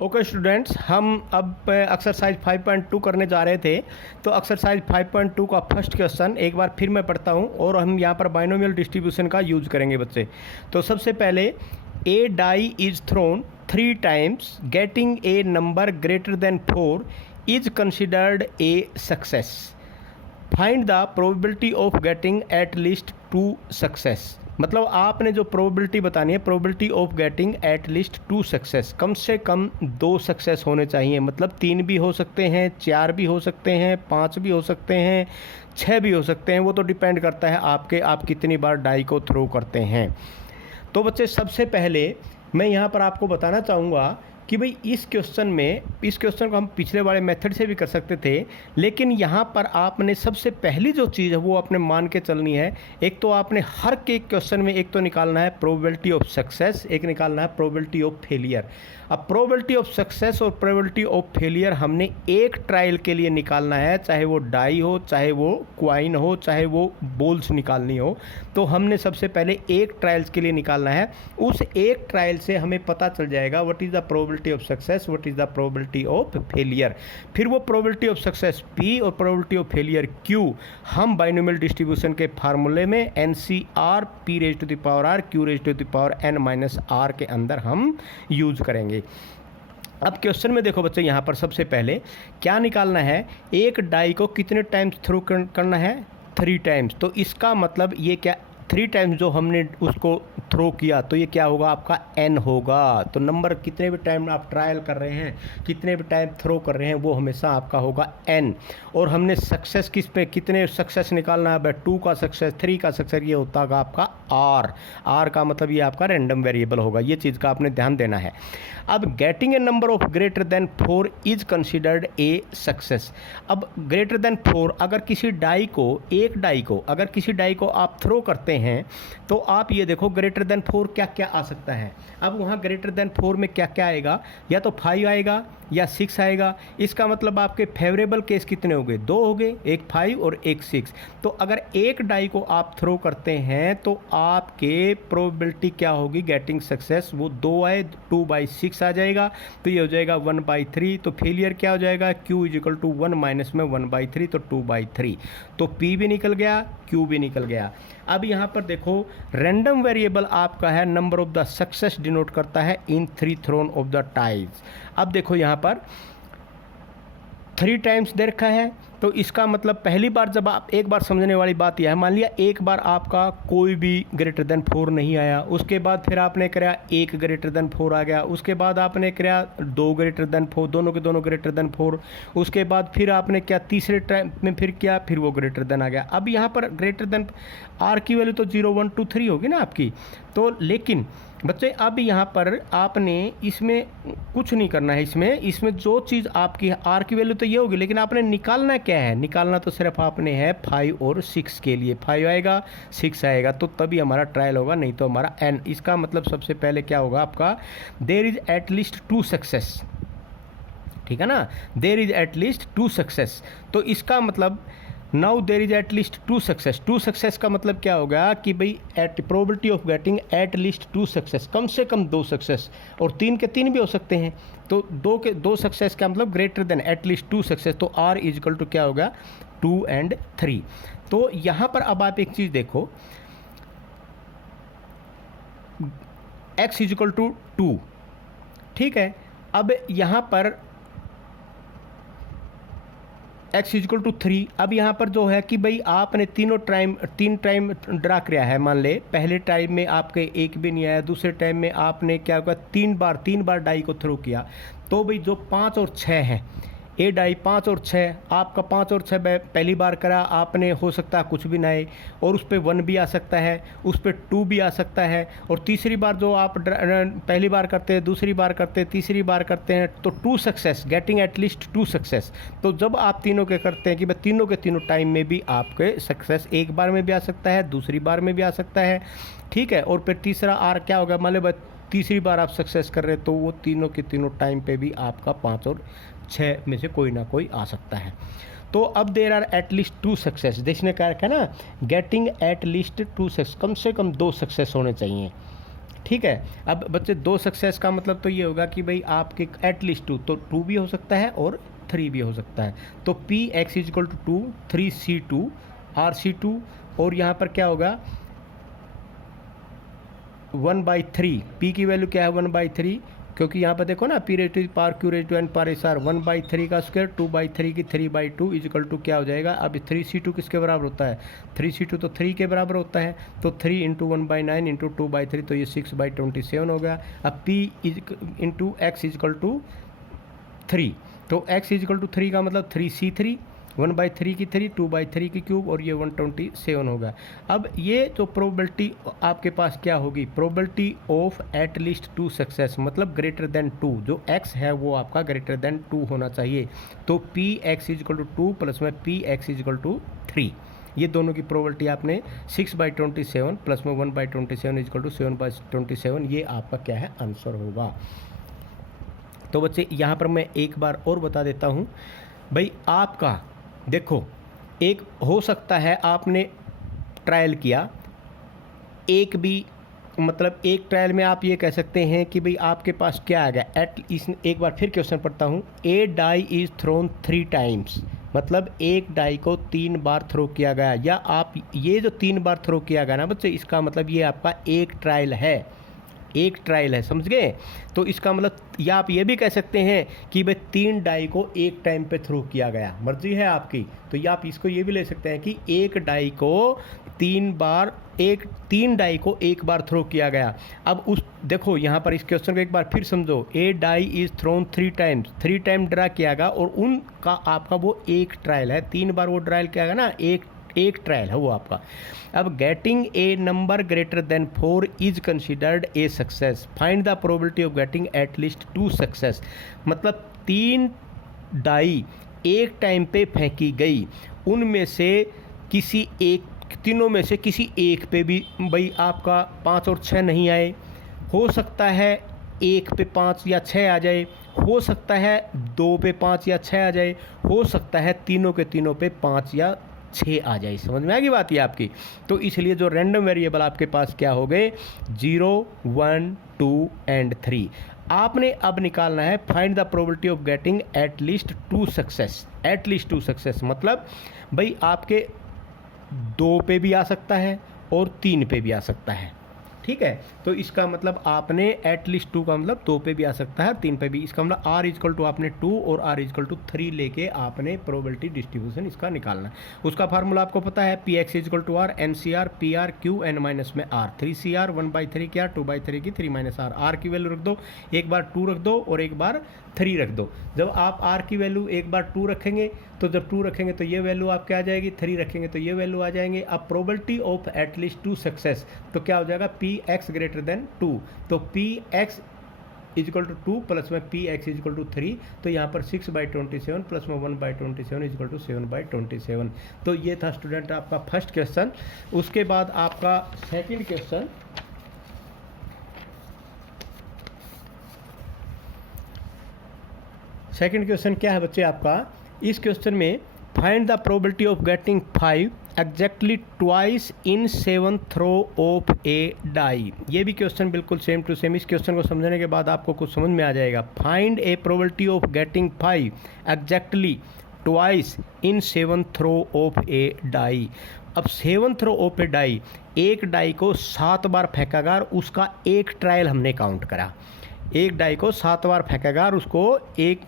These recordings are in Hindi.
ओके स्टूडेंट्स, हम अब एक्सरसाइज 5.2 करने जा रहे थे। तो एक्सरसाइज 5.2 का फर्स्ट क्वेश्चन एक बार फिर मैं पढ़ता हूं और हम यहां पर बाइनोमियल डिस्ट्रीब्यूशन का यूज़ करेंगे बच्चे। तो सबसे पहले a die is thrown 3 times getting a number greater than 4 is considered a success. Find the probability of getting at least 2 success. मतलब आपने जो प्रोबेबिलिटी बतानी है, probability of getting at least 2 success, कम से कम 2 सक्सेस होने चाहिए। मतलब 3 भी हो सकते हैं, 4 भी हो सकते हैं, 5 भी हो सकते हैं, 6 भी हो सकते हैं। वो तो डिपेंड करता है आप कितनी बार डाई को थ्रो करते हैं। तो बच्चे सबसे पहले मैं यहाँ पर आपको बताना चाहूँगा कि भाई इस क्वेश्चन को हम पिछले वाले मेथड से भी कर सकते थे, लेकिन यहाँ पर आपने सबसे पहली जो चीज़ है वो अपने मान के चलनी है। एक तो आपने हर के क्वेश्चन में एक तो निकालना है प्रोबेबिलिटी ऑफ सक्सेस, एक निकालना है प्रोबेबिलिटी ऑफ फेलियर। अब प्रोबेबिलिटी ऑफ सक्सेस और प्रोबेबिलिटी ऑफ फेलियर हमने एक ट्रायल के लिए निकालना है, चाहे वो डाई हो, चाहे वो क्वाइन हो, चाहे वो बॉल्स निकालनी हो। तो हमने सबसे पहले एक ट्रायल्स के लिए निकालना है। उस एक ट्रायल से हमें पता चल जाएगा what is the probability of success, what is the probability of failure. फिर वो प्रोबेबिलिटी ऑफ सक्सेस P और प्रोबेबिलिटी ऑफ फेलियर Q हम बाइनोमियल डिस्ट्रीब्यूशन के फार्मूले में NCR P raise to the power R Q raise to the power N minus R के अंदर हम यूज करेंगे। अब क्वेश्चन में देखो बच्चे, यहाँ पर सबसे पहले क्या निकालना है, एक डाई को कितने टाइम्स थ्रो करना है, 3 टाइम्स। तो इसका मतलब ये क्या, 3 टाइम्स जो हमने उसको थ्रो किया तो ये क्या होगा, आपका n होगा। तो नंबर कितने भी टाइम आप ट्रायल कर रहे हैं, कितने भी टाइम थ्रो कर रहे हैं, वो हमेशा आपका होगा n। और हमने सक्सेस किस पे, कितने सक्सेस निकालना है, 2 का सक्सेस, 3 का सक्सेस, ये होता है आपका r का मतलब ये आपका रैंडम वेरिएबल होगा। ये चीज़ का आपने ध्यान देना है। अब getting a number of greater than 4 is considered a success. अब ग्रेटर देन 4 अगर किसी डाई को, एक डाई को अगर किसी डाई को आप थ्रो करते हैं तो आप ये देखो ग्रेटर देन 4 क्या क्या आ सकता है। अब वहाँ ग्रेटर देन 4 में क्या क्या आएगा, या तो 5 आएगा या 6 आएगा। इसका मतलब आपके फेवरेबल केस कितने हो गए, 2 हो गए, एक 5 और एक 6। तो अगर एक डाई को आप थ्रो करते हैं तो आपके प्रोबेबिलिटी क्या होगी गेटिंग सक्सेस, वो 2 आए, 2/6 आ जाएगा। तो ये हो जाएगा 1/3। तो फेलियर क्या हो जाएगा, Q is equal to 1 minus में 1/3, तो 2/3। तो P भी निकल गया, Q भी निकल गया। अब यहाँ पर देखो रैंडम वेरिएबल आपका है number of the success denote करता है इन 3 थ्रोन ऑफ द टाइज। अब देखो यहाँ पर 3 टाइम्स दे रखा है, तो इसका मतलब पहली बार जब आप, एक बार समझने वाली बात यह है, मान लिया एक बार आपका कोई भी ग्रेटर देन 4 नहीं आया, उसके बाद फिर आपने कराया 1 ग्रेटर देन 4 आ गया, उसके बाद आपने कराया 2 ग्रेटर देन 4, दोनों के दोनों ग्रेटर देन 4, उसके बाद फिर आपने क्या तीसरे टाइम में फिर क्या, फिर वो ग्रेटर देन आ गया। अब यहाँ पर ग्रेटर देन R की वैल्यू तो 0 1 2 3 होगी ना आपकी। तो लेकिन बच्चे अब यहाँ पर आपने इसमें कुछ नहीं करना है, इसमें जो चीज़ आपकी R की वैल्यू तो ये होगी, लेकिन आपने निकालना क्या है, निकालना तो सिर्फ आपने है 5 और 6 के लिए। 5 आएगा, 6 आएगा, तो तभी हमारा ट्रायल होगा, नहीं तो हमारा n। इसका मतलब सबसे पहले क्या होगा आपका, there is at least 2 success, ठीक है ना, there is at least 2 success. तो इसका मतलब now there is at least 2 success. 2 success का मतलब क्या होगा कि भाई at probability of getting at least 2 success, कम से कम 2 सक्सेस, और 3 के 3 भी हो सकते हैं। तो 2 के 2 सक्सेस का मतलब greater than eight least 2 success. तो R इज इक्वल टू क्या होगा, 2 and 3। तो यहाँ पर अब आप एक चीज़ देखो, x इज इक्वल टू 2, ठीक है। अब यहाँ पर x इज इक्वल टू 3। अब यहाँ पर जो है कि भाई आपने 3 टाइम ड्रा किया है, मान ले पहले टाइम में आपके 1 भी नहीं आया, दूसरे टाइम में आपने क्या हुआ, 3 बार डाई को थ्रो किया। तो भाई जो 5 और 6 है, ए डाई 5 और 6, आपका 5 और 6 पहली बार करा आपने, हो सकता है कुछ भी ना आए, और उस पर 1 भी आ सकता है, उस पर 2 भी आ सकता है, और तीसरी बार जो आप पहली बार करते हैं, दूसरी बार करते हैं, तीसरी बार करते हैं, तो 2 success, getting at least 2 success. तो जब आप तीनों के करते हैं कि भाई तीनों के तीनों टाइम में भी आपके सक्सेस एक बार में भी आ सकता है, दूसरी बार में भी आ सकता है, ठीक है। और फिर तीसरा R क्या होगा, मान लो तीसरी बार आप सक्सेस कर रहे हैं, तो वो तीनों के तीनों टाइम पे भी आपका 5 और 6 में से कोई ना कोई आ सकता है। तो अब there are at least 2 success, देखने का है ना, गेटिंग एट लीस्ट 2 सक्सेस, कम से कम 2 सक्सेस होने चाहिए, ठीक है। अब बच्चे 2 सक्सेस का मतलब तो ये होगा कि भाई आपके एटलीस्ट 2, तो 2 भी हो सकता है और 3 भी हो सकता है। तो P X is equal to 2, 3C2 RC2, और यहाँ पर क्या होगा 1/3, पी की वैल्यू क्या है 1/3, क्योंकि यहाँ पर देखो ना P raise to power Q raise to N power S R 1/3 का स्क्वायर 2/3 की 3/2 इज इक्वल टू क्या हो जाएगा। अब 3C2 किसके बराबर होता है, 3C2 तो 3 के बराबर होता है, तो 3 × 1/9 × 2/3 तो ये 6/27 हो गया। अब P into X is equal to 3, तो x इज इक्वल टू 3 का मतलब 3C3, 1/3 की 3, 2/3 की क्यूब, और ये 127 होगा। अब ये तो प्रोबेबिलिटी आपके पास क्या होगी, प्रोबेबिलिटी ऑफ एटलीस्ट 2 सक्सेस, मतलब ग्रेटर देन 2, जो x है वो आपका ग्रेटर देन 2 होना चाहिए। तो P X is equal to 2 plus में P X is equal to 3, ये दोनों की प्रोबेबिलिटी आपने 6/27 प्लस में 1/27 इज इक्वल टू 7/27, ये आपका क्या है आंसर होगा। तो बच्चे यहाँ पर मैं एक बार और बता देता हूँ भाई, आपका देखो एक हो सकता है आपने ट्रायल किया, एक भी मतलब एक ट्रायल में आप ये कह सकते हैं कि भाई आपके पास क्या आ गया एक बार फिर क्वेश्चन पढ़ता हूँ। ए डाई इज थ्रोन 3 टाइम्स, मतलब एक डाई को 3 बार थ्रो किया गया, या आप ये जो 3 बार थ्रो किया गया ना बच्चे, इसका मतलब ये आपका एक ट्रायल है, एक ट्रायल है, समझ गए। तो इसका मतलब या आप ये भी कह सकते हैं कि भाई 3 डाई को एक टाइम पे थ्रो किया गया, मर्जी है आपकी। तो या आप इसको ये भी ले सकते हैं कि एक डाई को 3 डाई को एक बार थ्रो किया गया। अब उस देखो यहाँ पर इस क्वेश्चन को एक बार फिर समझो, a die is thrown 3 times, 3 time draw किया गया, और उनका आपका वो एक ट्रायल है, 3 बार वो ट्रायल किया गया ना, एक ट्रायल है वो आपका। अब getting a number greater than 4 is considered a success, find the probability of getting at least 2 success, मतलब 3 डाई एक टाइम पे फेंकी गई, उनमें से किसी एक, तीनों में से किसी एक पे भी भाई आपका 5 और 6 नहीं आए, हो सकता है एक पे 5 या 6 आ जाए, हो सकता है 2 पे 5 या 6 आ जाए, हो सकता है तीनों के तीनों पे 5 या 6 आ जाए। समझ में आ गई बात ये आपकी। तो इसलिए जो रैंडम वेरिएबल आपके पास क्या हो गए, 0, 1, 2 एंड 3। आपने अब निकालना है find the probability of getting at least 2 success. At least 2 success मतलब भाई आपके 2 पे भी आ सकता है और 3 पे भी आ सकता है, ठीक है। तो इसका मतलब आपने एटलीस्ट 2 का मतलब 2 पे भी आ सकता है, 3 पे भी। इसका मतलब r इजकल टू आपने 2 और r इजकल टू 3 लेके आपने प्रोबेबिलिटी डिस्ट्रीब्यूशन इसका निकालना है। उसका फार्मूला आपको पता है, P X is equal to R N C R P R Q N minus में आर, 3CR 1/3 क्या 2/3 की 3 माइनस आर। आर की वैल्यू रख दो, एक बार 2 रख दो और एक बार 3 रख दो। जब आप r की वैल्यू एक बार 2 रखेंगे तो जब 2 रखेंगे तो ये वैल्यू आपके आ जाएगी, 3 रखेंगे तो ये वैल्यू आ जाएंगे। अब प्रोबेबिलिटी ऑफ एटलीस्ट 2 सक्सेस तो क्या हो जाएगा, पी एक्स ग्रेटर देन 2, तो P X is equal to 2 plus में पी एक्स इजिकल टू 3, तो यहाँ पर 6/27 प्लस में 1/27 इजिकल टू 7/27। तो ये था स्टूडेंट आपका फर्स्ट क्वेश्चन। उसके बाद आपका सेकंड क्वेश्चन, सेकंड क्वेश्चन क्या है बच्चे आपका, इस क्वेश्चन में find the probability of getting 5 exactly twice in 7th throw of a die. ये भी क्वेश्चन बिल्कुल सेम टू सेम। इस क्वेश्चन को समझने के बाद आपको कुछ समझ में आ जाएगा। Find a probability of getting 5 exactly twice in 7th throw of a die. अब 7th throw of a die, एक डाई को 7 बार फेंका गया, उसका एक ट्रायल हमने काउंट करा। एक डाई को 7 बार फेंका गया, उसको एक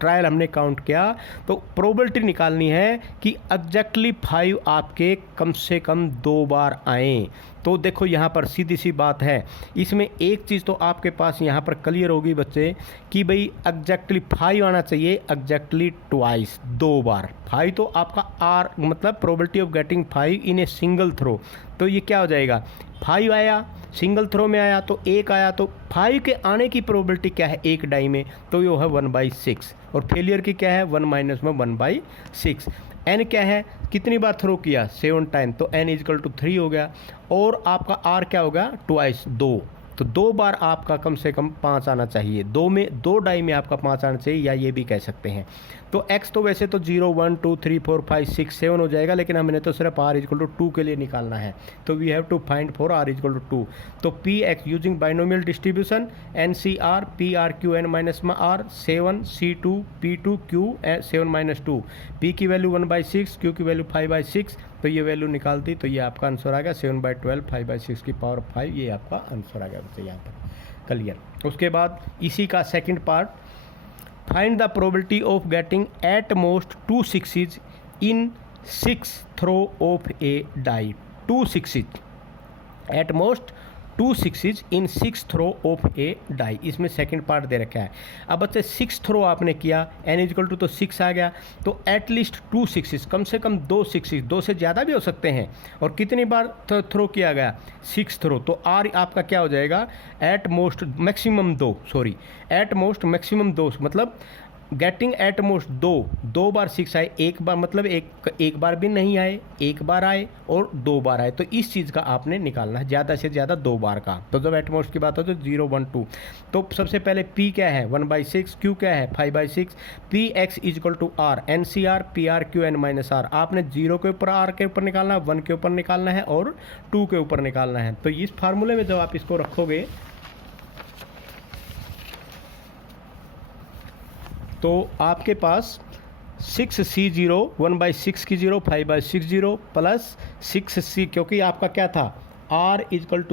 ट्रायल हमने काउंट किया। तो प्रोबेबिलिटी निकालनी है कि एग्जैक्टली 5 आपके कम से कम 2 बार आए। तो देखो यहाँ पर सीधी सी बात है, इसमें एक चीज़ तो आपके पास यहाँ पर क्लियर होगी बच्चे कि भाई एग्जैक्टली 5 आना चाहिए, एग्जैक्टली ट्वाइस 2 बार। 5 तो आपका आर मतलब probability of getting 5 in a single throw, तो ये क्या हो जाएगा, 5 आया सिंगल थ्रो में आया तो 1 आया, तो 5 के आने की प्रोबेबिलिटी क्या है एक डाई में, तो ये है 1/6, और फेलियर की क्या है 1 माइनस में 1/6। n क्या है, कितनी बार थ्रो किया 7 टाइम, तो n इजकल टू 3 हो गया। और आपका r क्या होगा ट्वाइस 2, तो 2 बार आपका कम से कम 5 आना चाहिए, 2 डाई में आपका 5 आना चाहिए, या ये भी कह सकते हैं। तो x तो वैसे तो 0 1 2 3 4 5 6 7 हो जाएगा, लेकिन हमने तो सिर्फ r = 2 के लिए निकालना है, तो we have to find for r = 2। तो px using binomial distribution NCR PRQN-R 7 C2 P2 Q 7-2, p की वैल्यू 1/6, q की वैल्यू 5/6, तो ये वैल्यू निकाल दी, तो ये आपका आंसर आ गया 7/12 5/6 की पावर 5, ये आपका आंसर आ गया बच्चे यहाँ पर। क्लियर। उसके बाद इसी का second part, find the probability of getting at most 2 6s in 6 throw of a die. 2 6s at most 2 6s in 6 throw of a die, इसमें सेकंड पार्ट दे रखा है। अब बच्चे 6 थ्रो आपने किया, n = तो 6 आ गया, तो एटलीस्ट 2 6s, कम से कम 2 6s, 2 से ज़्यादा भी हो सकते हैं। और कितनी बार थ्रो किया गया? 6 थ्रो, तो r आपका क्या हो जाएगा? At most maximum 2, sorry at most maximum 2, मतलब गेटिंग एट मोस्ट 2 बार 6 आए, एक बार मतलब एक बार भी नहीं आए, एक बार आए और 2 बार आए, तो इस चीज़ का आपने निकालना है, ज़्यादा से ज़्यादा 2 बार का। तो जब एट मोस्ट की बात हो तो 0 1 2, तो सबसे पहले p क्या है? 1/6, q क्या है? 5/6, px = r NCR PRQN-R, आपने 0 के ऊपर r के ऊपर निकालना है, 1 के ऊपर निकालना है और 2 के ऊपर निकालना है। तो इस फार्मूले में जब आप इसको रखोगे तो आपके पास 6C0 1/6 की 0 5/6 0 प्लस 6C, क्योंकि आपका क्या था? r =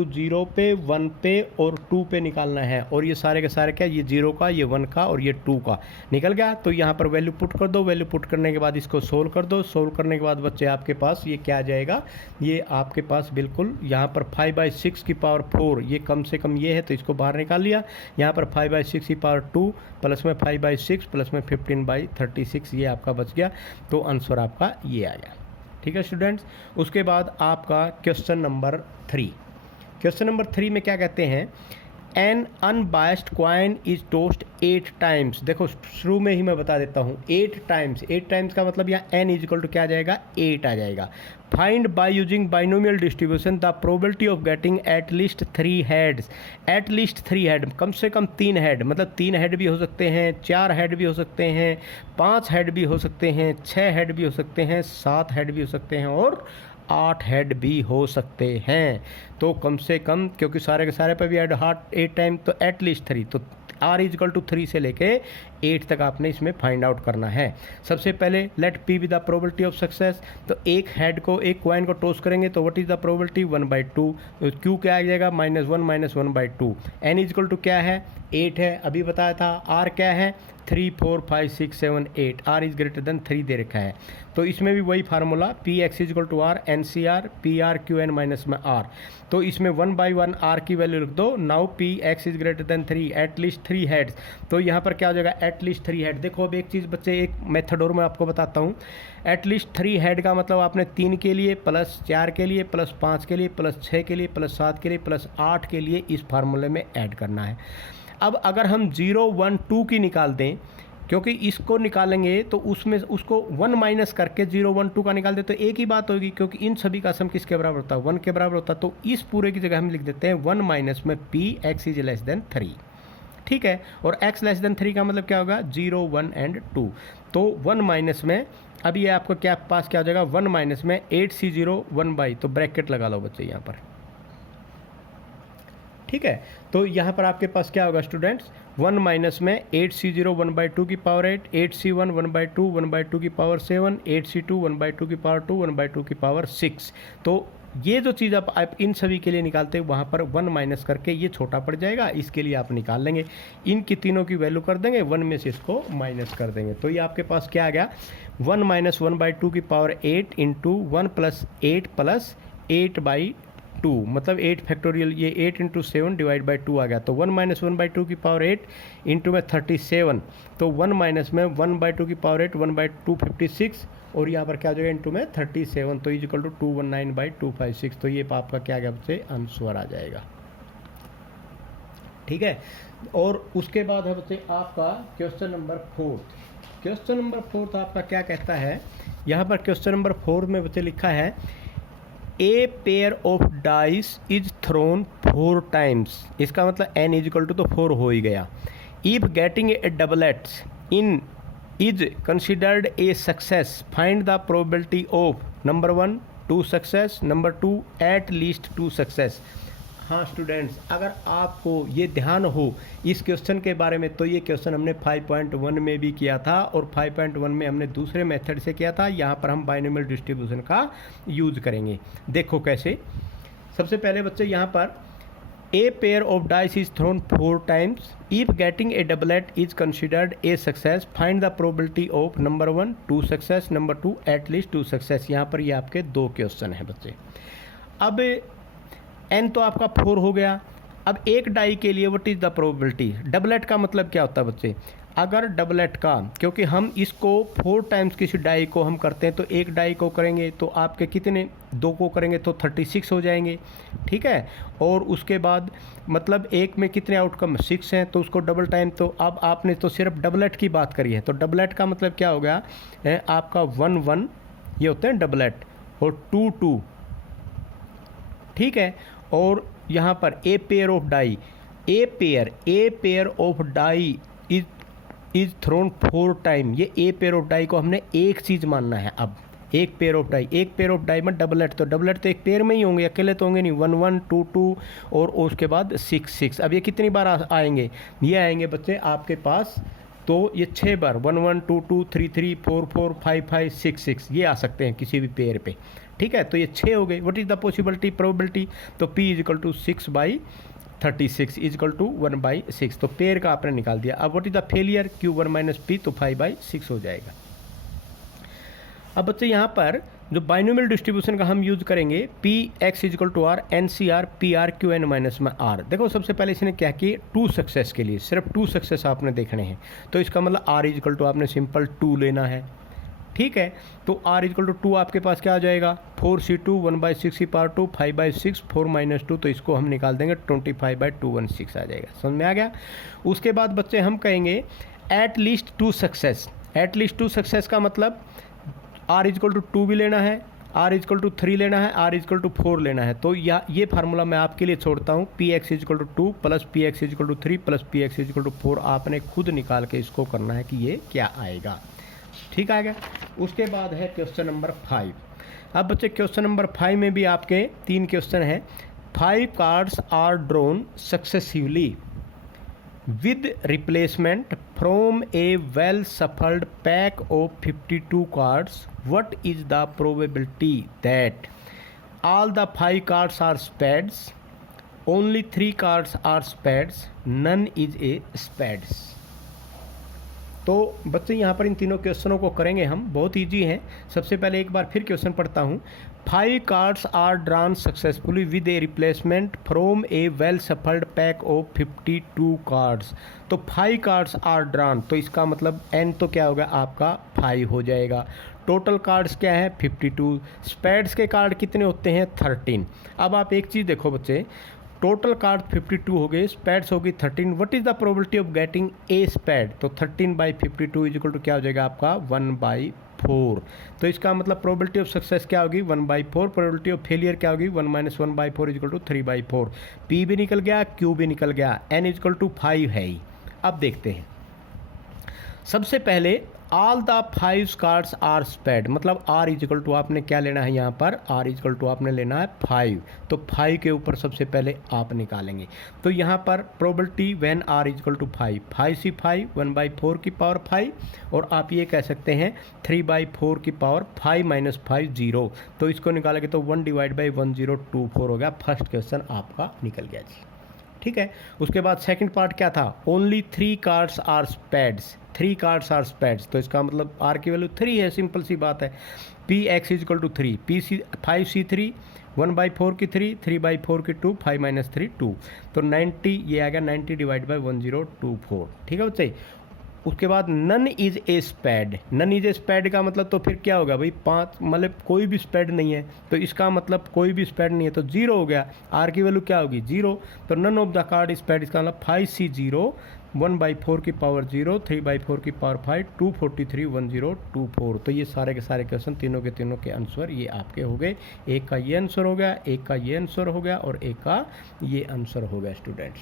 0 पे 1 पे और 2 पे निकालना है, और ये सारे के सारे क्या, ये 0 का, ये 1 का और ये 2 का निकल गया। तो यहाँ पर वैल्यू पुट कर दो, वैल्यू पुट करने के बाद इसको सोल्व कर दो, सोल्व करने के बाद बच्चे आपके पास ये क्या आ जाएगा? ये आपके पास बिल्कुल यहाँ पर 5/6 की पावर 4, ये कम से कम ये है, तो इसको बाहर निकाल लिया। यहाँ पर 5/6 की पावर 2 प्लस में 5/6 प्लस में 15/36, ये आपका बच गया। तो आंसर आपका ये आ गया। ठीक है स्टूडेंट्स। उसके बाद आपका क्वेश्चन नंबर 3, क्वेश्चन नंबर 3 में क्या कहते हैं? N unbiased coin is toast 8 times. देखो शुरू में ही मैं बता देता हूँ, 8 टाइम्स, 8 टाइम्स का मतलब यहाँ n = क्या आ जाएगा? 8 आ जाएगा। Find by using binomial distribution the probability of getting at least 3 heads. At least 3 head, कम से कम 3 हेड, मतलब 3 हेड भी हो सकते हैं, 4 हेड भी हो सकते हैं, 5 हेड भी हो सकते हैं, 6 हेड भी हो सकते हैं, 7 हेड भी हो सकते हैं और 8 हेड भी हो सकते हैं। तो कम से कम, क्योंकि सारे के सारे पे भी हेड 8 टाइम, तो एट लीस्ट 3, तो r = 3 से लेके 8 तक आपने इसमें फाइंड आउट करना है। सबसे पहले let p with the probability of success, तो एक हेड को, एक कॉइन को टॉस करेंगे तो what is the probability? 1/2, q क्या आ जाएगा? -1 1/2। n = क्या है? 8 है, अभी बताया था। r क्या है? 3 4 5 6 7 8, r > 3 दे रखा है। तो इसमें भी वही formula, px = r NCR PRQN-R, तो इसमें 1/1 r की वैल्यू लिख दो। Now px > 3, eight least 3 heads, तो यहाँ पर क्या हो जाएगा? Eight least 3 head. देखो अब एक चीज़ बच्चे, एक मेथड और मैं आपको बताता हूँ। एट लीस्ट 3 हेड का मतलब आपने 3 के लिए प्लस 4 के लिए प्लस 5 के लिए प्लस 6 के लिए प्लस 7 के लिए प्लस 8 के लिए इस फार्मूले में ऐड करना है। अब अगर हम 0 1 2 की निकाल दें, क्योंकि इसको निकालेंगे तो उसमें उसको 1 माइनस करके 0 1 2 का निकाल दे तो एक ही बात होगी, क्योंकि इन सभी का सम किसके बराबर होता है? 1 के बराबर होता है। तो इस पूरे की जगह हम लिख देते हैं 1 माइनस में px > 3, ठीक है। और x < 3 का मतलब क्या होगा? 0 1 एंड 2, तो 1 माइनस में, अब ये आपको क्या पास क्या हो जाएगा? 1 माइनस में 8C0 1/, तो ब्रैकेट लगा लो बच्चे यहाँ पर, ठीक है। तो यहाँ पर आपके पास क्या होगा स्टूडेंट्स? 1 माइनस में 8C0 1/2 की पावर 8, 8C1 1/2 1/2 की पावर 7, 8C2 1/2 की पावर 2 1/2 की पावर 6। तो ये जो चीज़ आप इन सभी के लिए निकालते हैं, वहाँ पर 1 माइनस करके ये छोटा पड़ जाएगा, इसके लिए आप निकाल लेंगे। इनकी तीनों की वैल्यू कर देंगे, 1 में से इसको माइनस कर देंगे, तो ये आपके पास क्या आ गया? 1 माइनस 1/2 की पावर 8 इंटू 1 प्लस 8 प्लस 8/2, मतलब 8 फैक्टोरियल, ये 8 इंटू 7 डिवाइड बाई 2 आ गया। तो 1 माइनस 1/2 की पावर 8 इंटू में 37, तो 1 माइनस में 1/2 की पावर 8 1/2 56, और यहाँ पर क्या हो जाएगा? इंटू में 37, तो इजिकल टू 219/256। तो ये आपका क्या आ गया बच्चे? आंसर आ जाएगा, ठीक है। और उसके बाद है बच्चे आपका क्वेश्चन नंबर 4। क्वेश्चन नंबर 4 आपका क्या कहता है? यहाँ पर क्वेश्चन नंबर 4 में बच्चे लिखा है ए pair of dice is thrown 4 times, इसका मतलब n इज इक्वल टू तो 4 हो ही गया। If getting a doublets in is considered a success, find the probability of number 1 2 success, number 2 eight least 2 success. हाँ स्टूडेंट्स, अगर आपको ये ध्यान हो इस क्वेश्चन के बारे में, तो ये क्वेश्चन हमने 5.1 में भी किया था और 5.1 में हमने दूसरे मेथड से किया था। यहाँ पर हम बाइनोमियल डिस्ट्रीब्यूशन का यूज करेंगे। देखो कैसे। सबसे पहले बच्चे यहाँ पर a pair of dice is thrown 4 times, if getting a doublet is considered a success, find the probability of number 1 2 success, number 2 eight least 2 success. यहाँ पर ये आपके 2 क्वेश्चन हैं बच्चे। अब n तो आपका 4 हो गया। अब एक डाई के लिए what is the probability, doublet का मतलब क्या होता है बच्चे, अगर डबलेट का, क्योंकि हम इसको 4 टाइम्स किसी डाई को हम करते हैं, तो एक डाई को करेंगे तो आपके कितने, 2 को करेंगे तो 36 हो जाएंगे, ठीक है। और उसके बाद मतलब एक में कितने आउटकम 6 हैं, तो उसको डबल टाइम, तो अब आपने तो सिर्फ डबलेट की बात करी है, तो डबलेट का मतलब क्या हो गया आपका 1 1 ये होते हैं डबलेट, और 2 2, ठीक है। और यहाँ पर a pair of die, a pair of die is thrown 4 time, ये ए पेयर ऑफ डाई को हमने एक चीज़ मानना है। अब एक पेयर ऑफ डाई में डबलेट, तो डबलेट तो एक पेयर में ही होंगे, अकेले तो होंगे नहीं, 1 1 2 2 और उसके बाद 6 6। अब ये कितनी बार आएंगे, ये आएंगे बच्चे आपके पास, तो ये 6 बार 1 1 2 2 3 3 4 4 5 5 6 6 ये आ सकते हैं किसी भी पेयर पे, ठीक है। तो ये 6 हो गए। What is the possibility probability, तो p is equal to 6/36 is equal to 1/6, तो पेयर का आपने निकाल दिया। अब what is the failure, q1 माइनस p, तो 5/6 हो जाएगा। अब बच्चे यहाँ पर जो बाइनोमियल डिस्ट्रीब्यूशन का हम यूज करेंगे, P X is equal to R N C R P R Q N minus में आर। देखो सबसे पहले इसने क्या किया, 2 सक्सेस के लिए सिर्फ 2 सक्सेस आपने देखने हैं, तो इसका मतलब आर इज इक्वल टू आपने सिंपल 2 लेना है, ठीक है। तो आर इज इक्वल टू 2 आपके पास क्या आ जाएगा, 4c2 1/6 पावर 2 5/6 4 माइनस 2, तो इसको हम निकाल देंगे 25/216 आ जाएगा। समझ में आ गया। उसके बाद बच्चे हम कहेंगे eight least 2 success. Eight least 2 success का मतलब आर इज इक्वल टू 2 भी लेना है, आर इज इक्वल टू 3 लेना है, आर इज इक्वल टू 4 लेना है। तो ये फार्मूला मैं आपके लिए छोड़ता हूँ, P X is equal to 2 plus P X is equal to 3 plus P X is equal to 4। आपने खुद निकाल के इसको करना है कि ये क्या आएगा, ठीक आएगा। उसके बाद है क्वेश्चन नंबर 5। अब बच्चे क्वेश्चन नंबर 5 में भी आपके 3 क्वेश्चन हैं। 5 cards are drawn successively with replacement from a well shuffled pack of 52 cards. What is the probability that all the 5 cards are spades, only 3 cards are spades, none is a spades? तो बच्चे यहाँ पर इन तीनों क्वेश्चनों को करेंगे हम, बहुत इजी हैं। सबसे पहले एक बार फिर क्वेश्चन पढ़ता हूँ। 5 cards are drawn successfully with a replacement from a well shuffled pack of 52 cards. तो 5 कार्ड्स आर ड्रॉन, तो इसका मतलब n तो क्या होगा आपका 5 हो जाएगा। टोटल कार्ड्स क्या है 52, स्पेड्स के कार्ड कितने होते हैं 13। अब आप एक चीज़ देखो बच्चे, टोटल कार्ड 52 हो गए, स्पैड्स हो गई 13। What is the probability of getting a spade, तो 13/52 इज इक्वल टू क्या हो जाएगा आपका 1/4। तो इसका मतलब प्रोबेबिलिटी ऑफ सक्सेस क्या होगी 1/4, प्रोबेबिलिटी ऑफ फेलियर क्या होगी 1 - 1/4 इज इक्वल टू 3/4। पी भी निकल गया, क्यू भी निकल गया, एन इज इक्वल टू 5 है ही। अब देखते हैं, सबसे पहले all the 5 cards are spade, मतलब आर इज इक्वल टू आपने क्या लेना है यहाँ पर, आर इज इक्वल टू आपने लेना है 5। तो 5 के ऊपर सबसे पहले आप निकालेंगे। तो यहाँ पर probability when R is equal to 5, 5c5 1/4 की पावर 5, और आप ये कह सकते हैं 3/4 की पावर 5 - 5 0। तो इसको निकालेंगे तो 1/1024 हो गया। फर्स्ट क्वेश्चन आपका निकल गया जी, ठीक है। उसके बाद सेकंड पार्ट क्या था, only 3 cards are spades, 3 cards are spades. तो इसका मतलब आर की वैल्यू 3 है, सिंपल सी बात है। P X is equal to 3, P C 5c3 1/4 की 3, 3/4 की 2, 5 - 3 2, तो 90 ये आ गया 90/1024, ठीक है बच्चे। उसके बाद none is a spade, none is a spade का मतलब तो फिर क्या होगा भाई 5, मतलब कोई भी स्पेड नहीं है, तो इसका मतलब कोई भी स्पेड नहीं है, तो 0 हो गया। आर की वैल्यू क्या होगी 0, तो none of the card spade, इसका मतलब 5c0 1/4 की पावर 0, 3/4 की पावर 5, 243, 1024। तो ये सारे के सारे क्वेश्चन तीनों के आंसर ये आपके हो गए। एक का ये आंसर हो गया, एक का ये आंसर हो गया और एक का ये आंसर हो गया स्टूडेंट्स।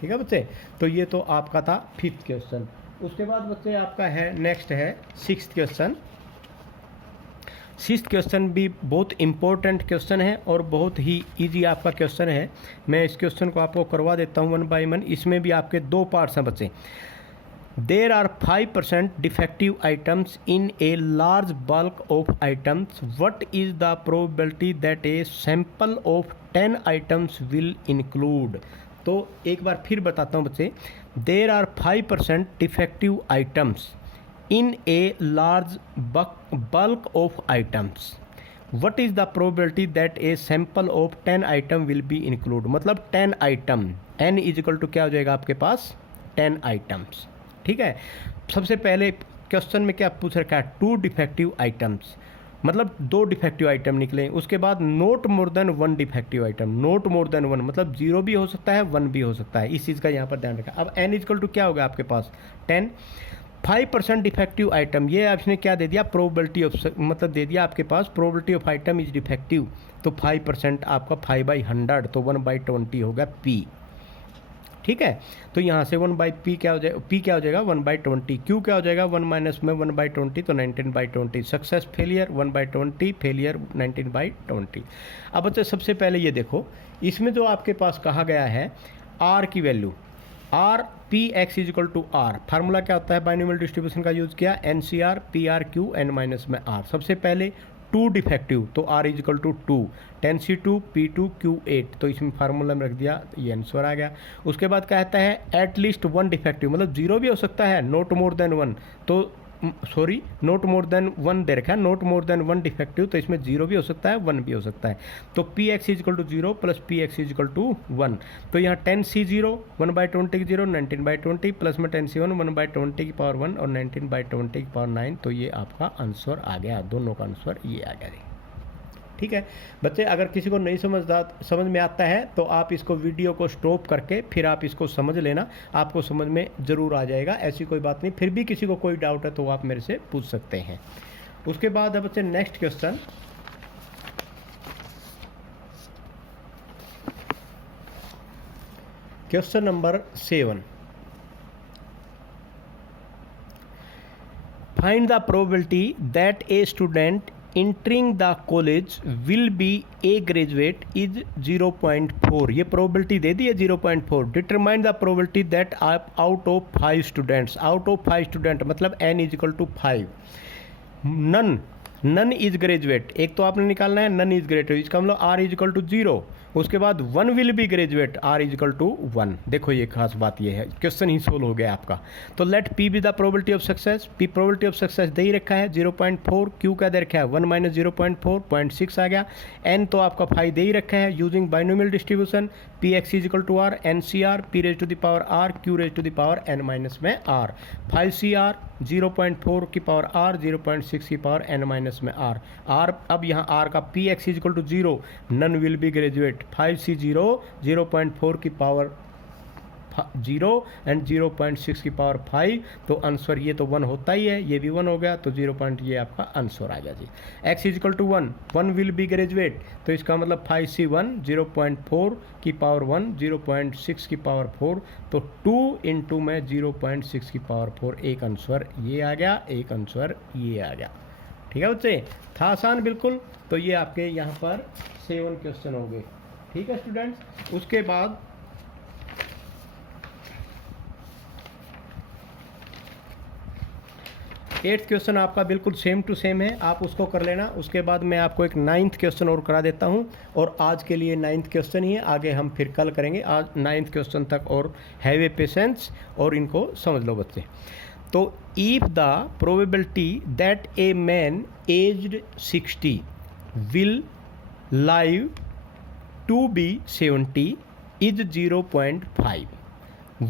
ठीक है बच्चे, तो ये तो आपका था 5th क्वेश्चन। उसके बाद बच्चे आपका है नेक्स्ट है 6th क्वेश्चन। 6th क्वेश्चन भी बहुत इंपॉर्टेंट क्वेश्चन है और बहुत ही इजी आपका क्वेश्चन है। मैं इस क्वेश्चन को आपको करवा देता हूँ 1 बाय 1। इसमें भी आपके 2 पार्ट्स हैं बच्चे। There are 5% defective items in a large bulk of items, what is the probability that a sample of 10 items will include. तो एक बार फिर बताता हूँ बच्चे, there are 5% defective items in a large bulk of items, what is the probability that a sample of 10 item will be included। मतलब 10 item, n is equal to क्या हो जाएगा आपके पास 10 आइटम्स। ठीक है, सबसे पहले क्वेश्चन में क्या पूछ रखा है 2 डिफेक्टिव आइटम्स, मतलब 2 डिफेक्टिव आइटम निकले। उसके बाद note more than 1 defective item, note more than 1 मतलब 0 भी हो सकता है 1 भी हो सकता है, इस चीज़ का यहाँ पर ध्यान रखा। अब n इक्वल टू क्या होगा आपके पास 10। 5% डिफेक्टिव आइटम, ये आपने क्या दे दिया प्रोबेबिलिटी ऑफ, मतलब दे दिया आपके पास probability of item is defective, तो 5% आपका 5/100, तो 1/20 होगा p। ठीक है, तो यहाँ से 1/p क्या हो जाएगा, p क्या हो जाएगा 1/20, q क्या हो जाएगा 1 माइनस में 1/20 तो 19/20, सक्सेस फेलियर 1/20, फेलियर 19/20। अब बच्चे सबसे पहले ये देखो, इसमें जो आपके पास कहा गया है r की वैल्यू, R P X is equal to R, formula क्या होता है बाइनोमियल डिस्ट्रीब्यूशन का यूज़ किया, N C R P R Q N minus में आर। सबसे पहले 2 डिफेक्टिव तो are is equal to 2, 10C2 P2 Q8, तो इसमें फार्मूला में रख दिया, ये आंसर आ गया। उसके बाद कहता है एटलीस्ट 1 डिफेक्टिव, मतलब 0 भी हो सकता है, नोट मोर देन 1, तो सॉरी नोट मोर देन 1 दे रखा है, नोट मोर देन 1 डिफेक्टिव, तो इसमें 0 भी हो सकता है 1 भी हो सकता है। तो P X is equal to 0 plus P X is equal to 1, तो यहाँ 10C0 1/20 की 0 19/20 प्लस में 10C1 1/20 की पावर 1 और 19/20 की पावर 9, तो ये आपका आंसर आ गया, दोनों का आंसर ये आ गया। ठीक है बच्चे, अगर किसी को नहीं समझ में आता है तो आप इसको वीडियो को स्टॉप करके फिर आप इसको समझ लेना, आपको समझ में ज़रूर आ जाएगा, ऐसी कोई बात नहीं। फिर भी किसी को कोई डाउट है तो आप मेरे से पूछ सकते हैं। उसके बाद है बच्चे next question, question number 7। Find the probability that a student entering the college will be a graduate is 0.4, ये प्रोबेबिलिटी दे दी है 0.4। Determine the probability that out of 5 students, out of 5 student मतलब n is equal to 5, none is graduate, एक तो आपने निकालना है नन इज ग्रेजुएट, इसका मतलब r इज इक्वल टू 0, उसके बाद 1 will be graduate, r is equal to 1। देखो ये खास बात ये है, क्वेश्चन ही सोल्व हो गया आपका। तो let p be the probability of success, p probability of success दे ही रखा है 0.4, q क्या दे रखा है 1 माइनस 0.4 0.6 आ गया, n तो आपका 5 दे ही रखा है using binomial distribution, P X is equal to R N C R P raise to the power R Q raise to the power N minus में आर, 5CR 0.4 की पावर आर 0.6 की पावर एन माइनस में आर, अब यहाँ आर का P X is equal to 0, none will be graduate, 5C0 0.4 की पावर 0 एंड 0.6 की पावर 5, तो आंसर ये तो 1 होता ही है, ये भी 1 हो गया, तो 0. ये आपका आंसर आ गया जी। x is equal to 1, 1 will be graduate, तो इसका मतलब 5C1 0.4 की पावर 1 0.6 की पावर 4, तो 2 इंटू में 0.6 की पावर 4, एक आंसर ये आ गया, एक आंसर ये आ गया। ठीक है बच्चे, था आसान बिल्कुल। तो ये आपके यहाँ पर 7 क्वेश्चन हो गए। ठीक है स्टूडेंट्स, उसके बाद 8th क्वेश्चन आपका बिल्कुल सेम टू सेम है, आप उसको कर लेना। उसके बाद मैं आपको एक 9th क्वेश्चन और करा देता हूँ, और आज के लिए 9th क्वेश्चन ही है, आगे हम फिर कल करेंगे। आज 9th क्वेश्चन तक और हैव ए पेशेंस, और इनको समझ लो बच्चे। तो if the probability that a man aged 60 will live to be 70 is 0.5,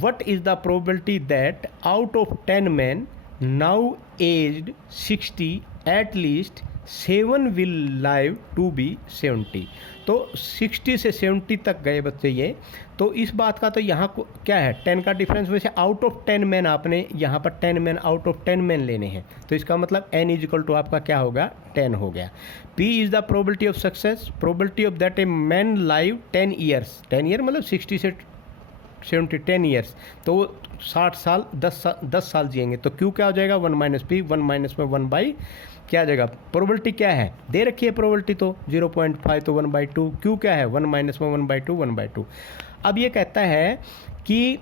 what is the probability that out of 10 men now aged 60 at least 7 will live to be 70। तो 60 से 70 तक गए बच्चे ये। तो इस बात का तो यहाँ को क्या है, 10 का डिफरेंस। वैसे आउट ऑफ 10 मैन आपने यहाँ पर 10 मैन आउट ऑफ 10 मैन लेने हैं, तो इसका मतलब n इज इक्वल टू आपका क्या होगा, 10 हो गया। P is the probability of success, probability of that a man live 10 years, 10 year मतलब 60 से 70, 10 ईयर्स, तो वो 60 साल 10 साल जिएंगे। तो Q क्या हो जाएगा, 1 माइनस पी, 1 माइनस में 1 बाई क्या आ जाएगा, प्रोबेबिलिटी क्या है दे रखी है प्रोबेबिलिटी तो 0.5, तो 1/2। Q क्या है, 1 माइनस में 1/2, 1/2। अब ये कहता है कि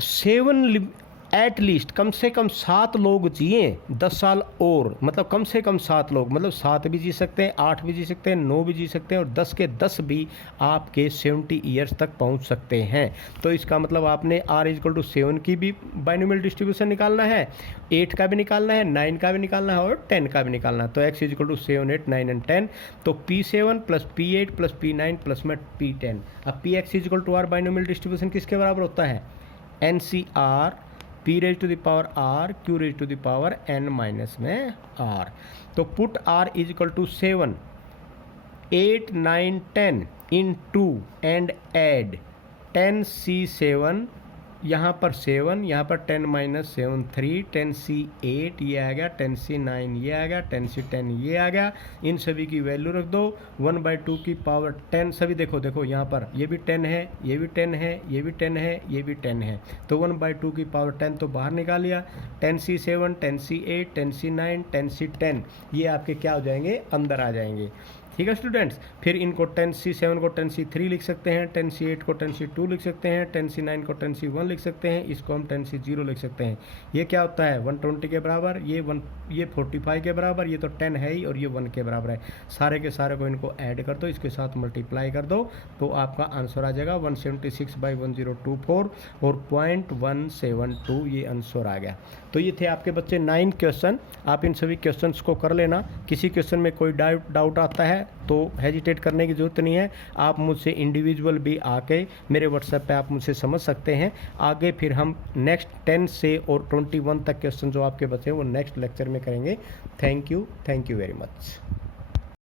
7 एट लीस्ट, कम से कम 7 लोग जिए 10 साल और, मतलब कम से कम 7 लोग, मतलब 7 भी जी सकते हैं, 8 भी जी सकते हैं, 9 भी जी सकते हैं, और 10 के 10 भी आपके 70 ईयर्स तक पहुंच सकते हैं। तो इसका मतलब आपने r = 7 की भी बाइनोमियल डिस्ट्रीब्यूशन निकालना है, 8 का भी निकालना है, 9 का भी निकालना है, और 10 का भी निकालना है। तो x = 7, 8, 9 एंड 10। तो P7 plus P8 plus P9 plus में P10। अब Px = r बाइनोमियल डिस्ट्रीब्यूशन किसके बराबर होता है, NCR P raise to the power R, Q raise to the power N minus में R। तो put R is equal to 7, 8, 9, 10 in 2 and add 10C7, यहाँ पर 7, यहाँ पर 10 माइनस 7 3, 10C8 ये आ गया, 10C9 ये आ गया, 10C10 ये आ गया। इन सभी की वैल्यू रख दो, 1/2 की पावर 10, सभी देखो यहाँ पर ये भी 10 है, ये भी 10 है, ये भी 10 है, ये भी 10 है। तो 1/2 की पावर 10 तो बाहर निकाल लिया, 10C7, 10C8, 10C9, 10C10 ये आपके क्या हो जाएंगे, अंदर आ जाएंगे। ठीक है स्टूडेंट्स, फिर इनको 10C7 को 10C3 लिख सकते हैं, 10C8 को 10C2 लिख सकते हैं, 10C9 को 10C1 लिख सकते हैं, इसको हम 10C0 लिख सकते हैं। ये क्या होता है, 120 के बराबर, ये 45 के बराबर, ये तो 10 है ही, और ये 1 के बराबर है। सारे के सारे को इनको ऐड कर दो, इसके साथ मल्टीप्लाई कर दो, तो आपका आंसर आ जाएगा 176/1024 और 0.172 ये आंसर आ गया। तो ये थे आपके बच्चे 9 क्वेश्चन। आप इन सभी क्वेश्चंस को कर लेना। किसी क्वेश्चन में कोई डाउट आता है तो हेजिटेट करने की ज़रूरत नहीं है, आप मुझसे इंडिविजुअल भी आके मेरे व्हाट्सएप पे आप मुझसे समझ सकते हैं। आगे फिर हम नेक्स्ट 10 से और 21 तक क्वेश्चन जो आपके बचे हैं वो नेक्स्ट लेक्चर में करेंगे। Thank you very much.